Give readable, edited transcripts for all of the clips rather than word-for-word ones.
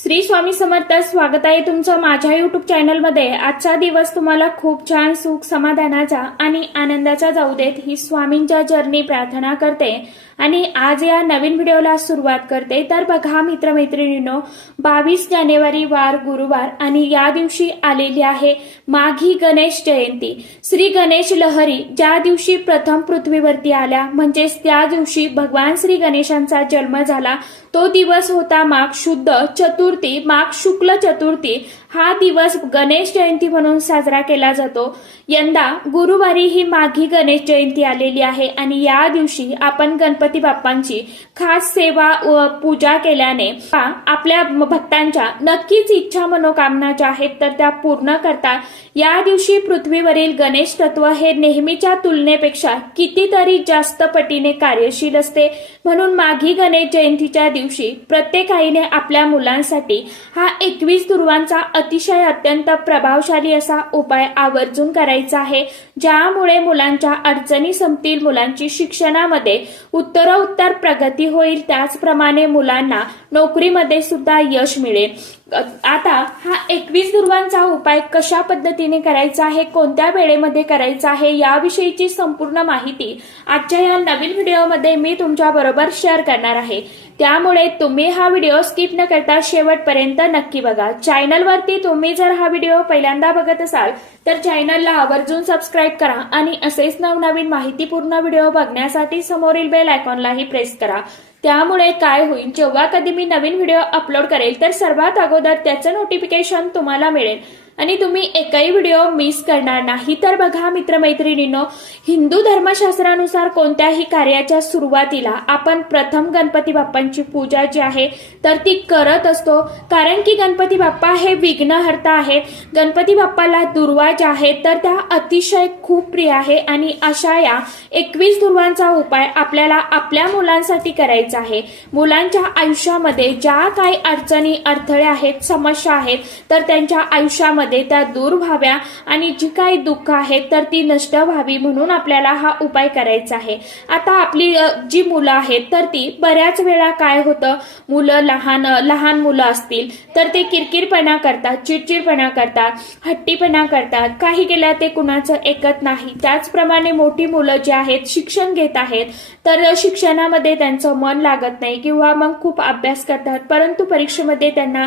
श्री स्वामी समर्थ. स्वागत आहे तुमचं माझ्या युट्यूब चॅनलमध्ये. आजचा दिवस तुम्हाला खूप छान सुख समाधानाचा आणि आनंदाचा जाऊ देत ही स्वामींच्या चरणी प्रार्थना करते आणि आज या नवीन व्हिडिओला सुरुवात करते. तर बघा मित्रमैत्रिणींनो, 22 जानेवारी वार गुरुवार आणि या दिवशी आलेली आहे माघी गणेश जयंती. श्री गणेश लहरी ज्या दिवशी प्रथम पृथ्वीवरती आल्या म्हणजेच त्या दिवशी भगवान श्री गणेशांचा जन्म झाला तो दिवस होता माघ शुद्ध चतुर्थी. माघ शुक्ल चतुर्थी हा दिवस गणेश जयंती म्हणून साजरा केला जातो. यंदा गुरुवारी ही माघी गणेश जयंती आलेली आहे आणि या दिवशी आपण गणपती बाप्पांची खास सेवा व पूजा केल्याने आपल्या भक्तांच्या नक्कीच इच्छा मनोकामना ज्या आहेत तर त्या पूर्ण करतात. या दिवशी पृथ्वीवरील गणेश तत्व हे नेहमीच्या तुलनेपेक्षा कितीतरी जास्त पटीने कार्यशील असते. म्हणून माघी गणेश जयंतीच्या दिवशी प्रत्येक आईने आपल्या मुलांसाठी हा 21 दुर्वांचा अतिशय अत्यंत प्रभावशाली असा उपाय आवर्जून करायचा आहे, ज्यामुळे मुलांच्या अडचणी संपतील, मुलांची शिक्षणामध्ये उत्तरोत्तर प्रगती होईल, त्याचप्रमाणे मुलांना नोकरीमध्ये सुद्धा यश मिळेल. आता हा 21 दुर्वांचा उपाय कशा पद्धतीने करायचा आहे, कोणत्या वेळेमध्ये करायचा आहे याविषयीची संपूर्ण माहिती आजच्या या नवीन व्हिडिओमध्ये मी तुमच्या बरोबर शेअर करणार आहे. त्यामुळे तुम्ही हा व्हिडिओ स्किप न करता शेवटपर्यंत नक्की बघा. चॅनलवरती तुम्ही जर हा व्हिडिओ पहिल्यांदा बघत असाल तर चॅनलला आवर्जून सबस्क्राईब करा आणि असेच नवनवीन माहितीपूर्ण व्हिडिओ बघण्यासाठी समोरील बेल आयकॉनलाही प्रेस करा. त्यामुळे काय होईल, जेव्हा कधी मी नवीन व्हिडिओ अपलोड करेल तर सर्वात अगोदर त्याचं नोटिफिकेशन तुम्हाला मिळेल आणि तुम्ही एकही व्हिडिओ मिस करणार नाही. तर बघा मित्रमैत्रिणींनो, हिंदू धर्मशास्त्रानुसार कोणत्याही कार्याच्या सुरुवातीला आपण प्रथम गणपती बाप्पांची पूजा जी आहे तर ती करत असतो, कारण की गणपती बाप्पा हे विघ्नहर्ता आहेत. गणपती बाप्पाला दुर्वा ज्या आहेत तर त्या अतिशय खूप प्रिय आहे आणि अशा या 21 दुर्वांचा उपाय आपल्याला आपल्या मुलांसाठी करायचा आहे. मुलांच्या आयुष्यामध्ये ज्या काही अडचणी अडथळे आहेत, समस्या आहेत तर त्यांच्या आयुष्यामध्ये त्या दूर व्हाव्या आणि जी काही दुःख आहेत तर ती नष्ट व्हावी म्हणून आपल्याला हा उपाय करायचा आहे. आता आपली जी मुलं आहेत तर ती बऱ्याच वेळा काय होतं, मुलं लहान मुलं असतील तर ते किरकिरपणा करतात, चिडचिडपणा करतात, हट्टीपणा करतात, काही केल्या ते कुणाचं ऐकत नाही. त्याचप्रमाणे मोठी मुलं जी आहेत शिक्षण घेत आहेत तर शिक्षणामध्ये त्यांचं मन लागत नाही किंवा मग खूप अभ्यास करतात, परंतु परीक्षेमध्ये त्यांना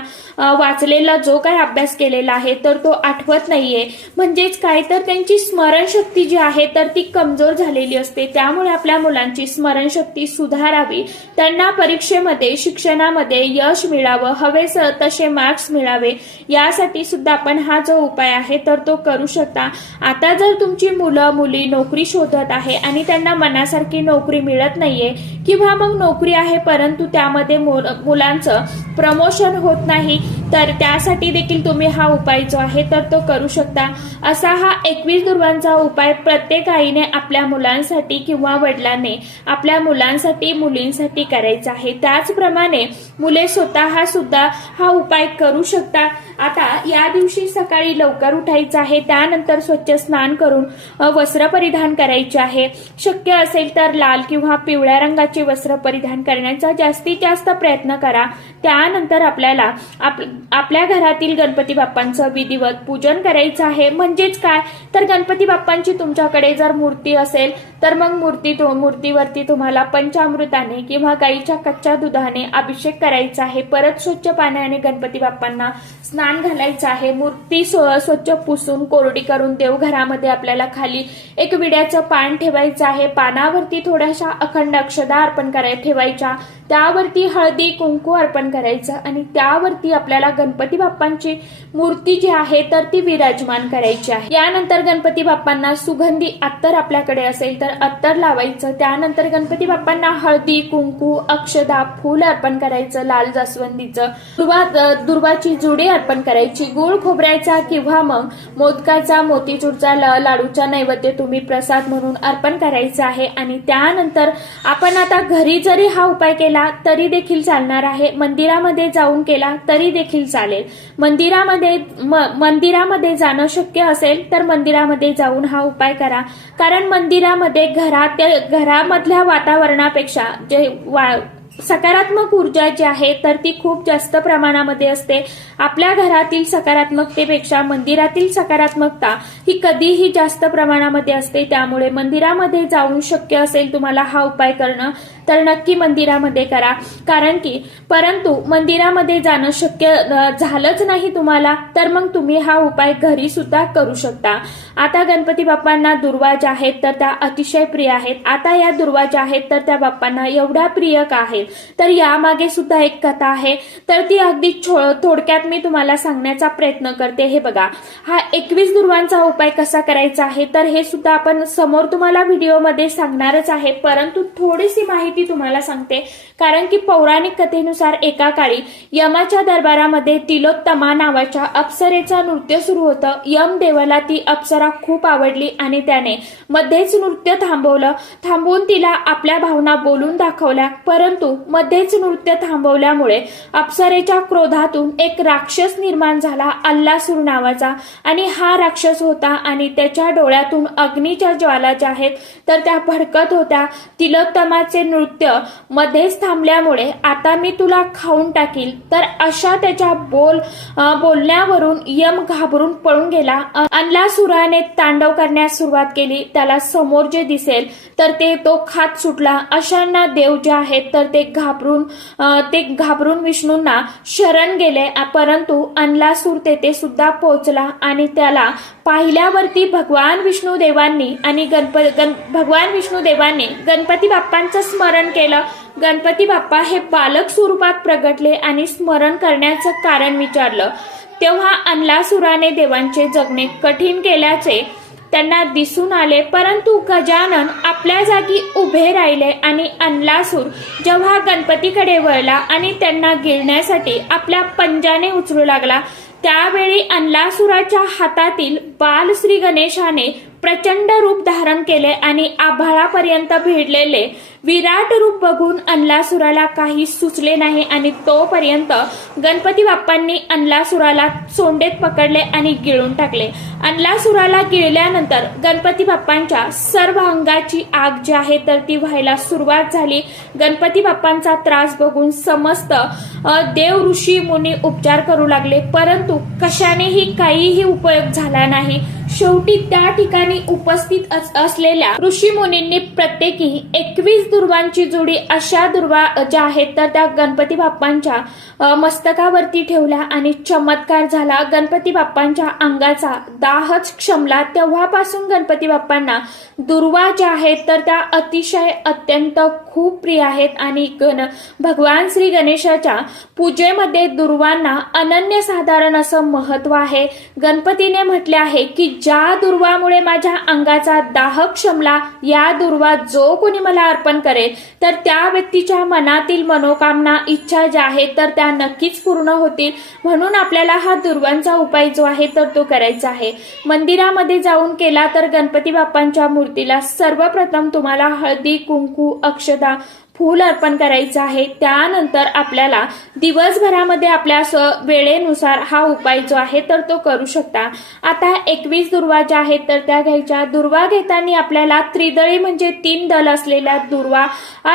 वाचलेला जो काही अभ्यास केलेला आहे तर तो आठवत नाहीये. म्हणजेच काय तर त्यांची स्मरणशक्ती जी आहे तर ती कमजोर झालेली असते. त्यामुळे आपल्या मुलांची स्मरणशक्ती सुधारावी, त्यांना परीक्षेमध्ये शिक्षणामध्ये यश मिळावं, हवे तसे मार्क्स मिळावे, यासाठी सुद्धा आपण हा जो उपाय आहे तर तो करू शकता. आता जर तुमची मुलं मुली नोकरी शोधत आहे आणि त्यांना मनासारखी नोकरी मिळत नाहीये किंवा मग नोकरी आहे परंतु त्यामध्ये मुलांचं प्रमोशन होत नाही तर त्यासाठी देखील तुम्ही हा उपाय जो आहे तर तो करू शकता. असा हा 21 दुर्वांचा उपाय प्रत्येक आईने आपल्या मुलांसाठी किंवा वडिलांनी आपल्या मुलांसाठी मुलींसाठी करायचा आहे. त्याचप्रमाणे मुले स्वतः सुद्धा हा उपाय करू शकतात. आता या दिवशी सकाळी लवकर उठायचं आहे, त्यानंतर स्वच्छ स्नान करून वस्त्र परिधान करायचे आहे. शक्य असेल तर लाल किंवा पिवळ्या रंगाचे वस्त्र परिधान करण्याचा जास्तीत जास्त प्रयत्न करा. त्यानंतर आपल्याला आपल्या घरातील गणपती बाप्पांचं विधिवत पूजन करायचं आहे. म्हणजेच काय तर गणपती बाप्पांची तुमच्याकडे जर मूर्ती असेल तर मग मूर्तीवरती तुम्हाला पंचामृताने किंवा गाईच्या कच्च्या दुधाने अभिषेक करायचा आहे. परत स्वच्छ पाण्याने गणपती बाप्पांना स्नान घालायचं आहे. मूर्ती स्वच्छ पुसून कोरडी करून देवघरामध्ये आपल्याला खाली एक विड्याचं पान ठेवायचं आहे. पानावरती थोड्याशा अखंड अक्षदा अर्पण ठेवायच्या, त्यावरती हळदी कुंकू अर्पण करायचं आणि त्यावरती आपल्याला गणपती बाप्पांची मूर्ती जी आहे तर ती विराजमान करायची आहे. यानंतर गणपती बाप्पांना सुगंधी अत्तर आपल्याकडे असेल तर अत्तर लावायचं. त्यानंतर गणपती बाप्पांना हळदी कुंकू अक्षदा फूल अर्पण करायचं, लाल जास्वंदीचं, दुर्वाची जुडी अर्पण करायची. गुळ खोबऱ्याचा किंवा मग मोदकाचा मोतीचूरचा लाडूचा नैवेद्य तुम्ही प्रसाद म्हणून अर्पण करायचा आहे. आणि त्यानंतर आपण आता घरी जरी हा उपाय केला तरी देखील चालणार आहे, मंदिरामध्ये जाऊन केला तरी देखील चालेल. मंदिरामध्ये जाणं शक्य असेल तर मंदिरामध्ये जाऊन हा उपाय करा, कारण मंदिरामध्ये घरामधल्या वातावरणापेक्षा जे सकारात्मक ऊर्जा जी आहे तर ती खूप जास्त प्रमाणामध्ये असते. आपल्या घरातील सकारात्मकतेपेक्षा मंदिरातील सकारात्मकता ही कधीही जास्त प्रमाणामध्ये असते. त्यामुळे मंदिरामध्ये जाऊन शक्य असेल तुम्हाला हा उपाय करणं तर नक्की मंदिरामध्ये करा. कारण की परंतु मंदिरामध्ये जाणं शक्य झालंच नाही तुम्हाला तर मग तुम्ही हा उपाय घरी सुद्धा करू शकता. आता गणपती बाप्पांना दुर्वा ज्या आहेत तर त्या अतिशय प्रिय आहेत. आता या दुर्वा ज्या आहेत तर त्या बाप्पांना एवढ्या प्रिय का आहेत तर यामागे सुद्धा एक कथा आहे. तर ती अगदी थोडक्यात मी तुम्हाला सांगण्याचा प्रयत्न करते. हे बघा, हा 21 दुर्वांचा उपाय कसा करायचा आहे तर हे सुद्धा आपण समोर तुम्हाला व्हिडिओमध्ये सांगणारच आहे. परंतु थोडीशी माहिती तुम्हाला सांगते. कारण की पौराणिक कथेनुसार एका काळी यमाच्या दरबारामध्ये तिलोत्तमा नावाच्या अप्सरेचं नृत्य सुरू होतं. यम देवाला ती अप्सरा खूप आवडली आणि त्याने मध्येच नृत्य थांबवून तिला आपल्या भावना बोलून दाखवल्या. परंतु मध्येच नृत्य थांबवल्यामुळे अप्सरेच्या क्रोधातून एक राक्षस निर्माण झाला, अल्लासूर नावाचा. आणि हा राक्षस होता आणि त्याच्या डोळ्यातून अग्नीच्या ज्वाला ज्या आहेत तर त्या भडकत होत्या. तिलोत्तमाचे नृत्य मध्येच थांबल्यामुळे आता मी तुला खाऊन टाकील तर अशा त्याच्या बोलण्यावरून यम घाबरून पळून गेला. अल्लासुराने तांडव करण्यास सुरुवात केली. त्याला समोर जे दिसेल तर तो खात सुटला. अशांना देव जे आहेत तर ते घाबरून विष्णूंना शरण गेले. परंतु अल्लासूर तेथे सुद्धा पोहोचला आणि त्याला पाहिल्यावरती भगवान विष्णुदेवांनी गणपती बाप्पांचं स्मरण केलं. गणपती बाप्पा हे बालक स्वरूपात प्रगटले आणि स्मरण करण्याचं कारण विचारलं. तेव्हा अल्लासुराने देवांचे जगणे कठीण केल्याचे त्यांना दिसून आले. परंतु गजानन आपल्या जागी उभे राहिले आणि अल्लासूर जेव्हा गणपतीकडे वळला आणि त्यांना गिळण्यासाठी आपल्या पंजाने उचलू लागला त्यावेळी अल्लासुराच्या हातातील बाल श्री गणेशाने प्रचंड रूप धारण केले आणि आभाळापर्यंत भिडलेले विराट रूप बघून अल्लासुराला काही सुचले नाही आणि तोपर्यंत गणपती बाप्पांनी अल्लासुराला सोंडेत पकडले आणि गिळून टाकले. अल्लासुराला गिळल्यानंतर गणपती बाप्पांच्या सर्व अंगाची आग जी आहे तर ती व्हायला सुरुवात झाली. गणपती बाप्पांचा त्रास बघून समस्त देव ऋषी मुनी उपचार करू लागले. परंतु कशानेही काहीही उपयोग झाला नाही. शेवटी त्या ठिकाणी उपस्थित असलेल्या ऋषी मुनींनी प्रत्येकी 21 दुर्वांची जोडी अशा दुर्वा ज्या आहेत तर त्या गणपती बाप्पांच्या मस्तकावरती ठेवल्या आणि चमत्कार झाला. गणपती बाप्पांच्या अंगाचा दाहच क्षमला. तेव्हापासून गणपती बाप्पांना दुर्वा ज्या आहेत तर त्या अतिशय अत्यंत खूप प्रिय आहेत आणि भगवान श्री गणेशाच्या पूजेमध्ये दुर्वांना अनन्यसाधारण असं महत्व आहे. गणपतीने म्हटले आहे की ज्या दुर्वामुळे माझ्या अंगाचा दाह क्षमला या दुर्वा जो कोणी मला अर्पण करेल तर त्या व्यक्तीच्या मनातील मनोकामना इच्छा ज्या आहेत तर त्या नक्कीच पूर्ण होतील. म्हणून आपल्याला हा दुर्वांचा उपाय जो आहे तर तो करायचा आहे. मंदिरामध्ये जाऊन केला तर गणपती बाप्पांच्या मूर्तीला सर्वप्रथम तुम्हाला हळदी कुंकू अक्षता फूल अर्पण करायचं आहे. त्यानंतर आपल्याला दिवसभरामध्ये आपल्या वेळेनुसार हा उपाय जो आहे तर तो करू शकता. आता 21 दुर्वा ज्या आहेत तर त्या घ्यायच्या. दुर्वा घेताना आपल्याला त्रिदळी म्हणजे 3 दल असलेल्या दुर्वा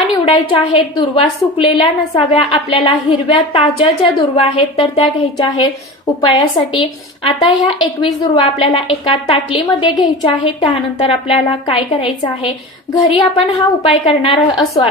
निवडायच्या आहेत. दुर्वा सुकलेल्या नसाव्या. आपल्याला हिरव्या ताज्या ज्या दुर्वा आहेत तर त्या घ्यायच्या आहेत उपायासाठी. आता ह्या 21 दुर्वा आपल्याला एका ताटलीमध्ये घ्यायच्या आहेत. त्यानंतर आपल्याला काय करायचं आहे, घरी आपण हा उपाय करणार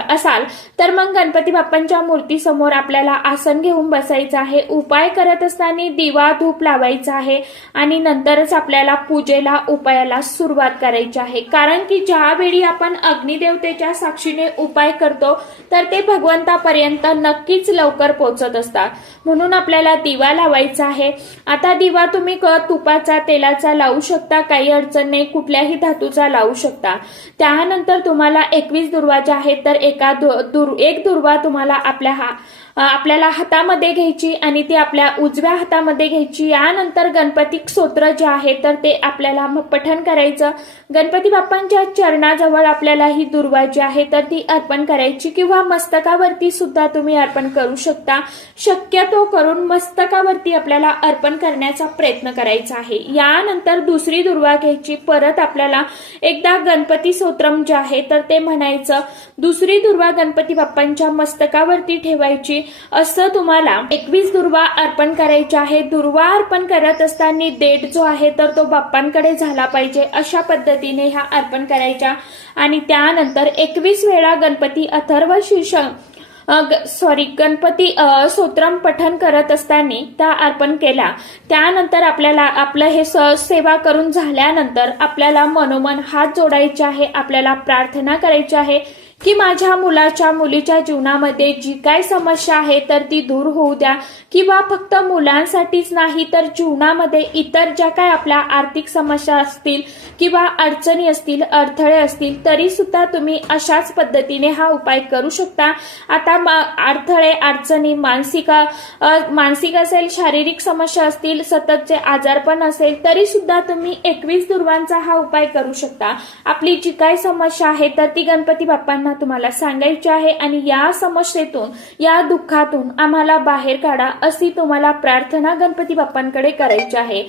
असाल तर मग गणपती बाप्पांच्या मूर्ती समोर आपल्याला आसन घेऊन बसायचं आहे. उपाय करत असताना दिवा धूप लावायचा आहे आणि नंतरच आपल्याला पूजेला उपायाला सुरुवात करायची आहे. कारण की ज्यावेळी आपण अग्निदेवतेच्या साक्षीने उपाय करतो तर ते भगवंतापर्यंत नक्कीच लवकर पोहोचत असतात. म्हणून आपल्याला दिवा लावायचा आहे. आता दिवा तुम्ही तुपाचा तेलाचा लावू शकता, काही अडचण नाही. कुठल्याही धातूचा लावू शकता. त्यानंतर तुम्हाला 21 दुर्वा ज्या आहेत तर एक दुर्वा तुम्हाला आपल्या आपल्याला हातामध्ये घ्यायची आणि ती आपल्या उजव्या हातामध्ये घ्यायची। यानंतर गणपती स्तोत्र जे आहे तर ते आपल्याला पठण करायचं। गणपती बाप्पांच्या चरणाजवळ आपल्याला ही दुर्वा जी आहे तर ती अर्पण करायची किंवा मस्तकावरती सुद्धा तुम्ही अर्पण करू शकता। शक्यतो करून मस्तकावरती आपल्याला अर्पण करण्याचा प्रयत्न करायचा आहे। यानंतर दुसरी दुर्वा घ्यायची, परत आपल्याला एकदा गणपती स्तोत्रम जे आहे तर ते म्हणायचं। दुसरी दुर्वा गणपती बाप्पांच्या मस्तकावरती ठेवायची। असं तुम्हाला 21 दुर्वा अर्पण करायच्या आहे। दुर्वा अर्पण करत असताना देठ जो आहे तर तो बाप्पांकडे झाला पाहिजे, अशा पद्धतीने ह्या अर्पण करायच्या। आणि त्यानंतर 21 वेळा गणपती अथर्वशीर्ष गणपती स्तोत्रम पठण करत असताना त्या अर्पण केल्या। त्यानंतर आपल्याला आपलं हे सेवा करून झाल्यानंतर आपल्याला मनोमन हात जोडायचे आहे। आपल्याला प्रार्थना करायची आहे की माझ्या मुलाच्या मुलीच्या जीवनामध्ये जी काय समस्या आहे तर ती दूर होऊ द्या, किंवा फक्त मुलांसाठीच नाही तर जीवनामध्ये इतर ज्या काय आपल्या आर्थिक समस्या असतील किंवा अडचणी असतील, अडथळे असतील, तरी सुद्धा तुम्ही अशाच पद्धतीने हा उपाय करू शकता। आता अडथळे, अडचणी मानसिक असेल, शारीरिक समस्या असतील, सततचे आजारपण असेल, तरी सुद्धा तुम्ही 21 दुर्वांचा हा उपाय करू शकता। आपली जी काय समस्या आहे तर ती गणपती बाप्पांना तुम्हाला सांगायची आहे आणि या समस्येतून, या दुःखातून आम्हाला बाहेर काढा, अशी तुम्हाला प्रार्थना गणपती बाप्पांकडे करायची आहे।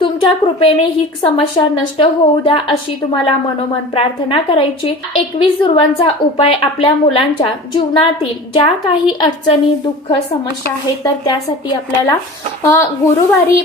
तुमच्या कृपेने ही समस्या नष्ट होऊ द्या, अशी तुम्हाला मनोमन प्रार्थना करायची। 21 दुर्वांचा उपाय आपल्या मुलांच्या जीवनातील ज्या काही अडचणी, दुःख, समस्या आहेत तर त्यासाठी आपल्याला गुरुवारी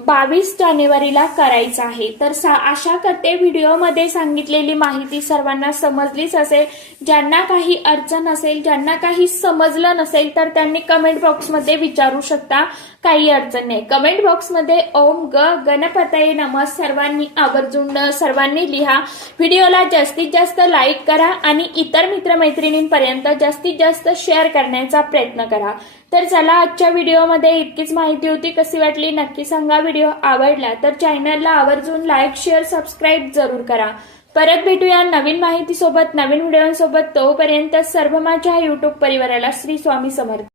22 जानेवारीला करायचं आहे। तर आशा करते व्हिडिओमध्ये सांगितलेली माहिती सर्वांना समजलीच असेल। ज्यांना काही अडचण असेल, ज्यांना काही समजलं नसेल तर त्यांनी कमेंट बॉक्समध्ये विचारू शकता, काही अडचण नाही। कमेंट बॉक्समध्ये ओम गणपतये नमः सर्वांनी लिहा। व्हिडिओला जास्तीत जास्त लाईक करा आणि इतर मित्रमैत्रिणींपर्यंत जास्तीत जास्त शेअर करण्याचा प्रयत्न करा। तर चला, आजच्या व्हिडिओमध्ये इतकीच माहिती होती। कशी वाटली नक्की सांगा। व्हिडिओ आवडला तर चॅनलला आवर्जून लाईक, शेअर, सबस्क्राईब जरूर करा। परत भेटूया नवीन माहितीसोबत, नवीन व्हिडिओसोबत। तोपर्यंत सर्व माझ्या युट्यूब परिवाराला श्री स्वामी समर्थ।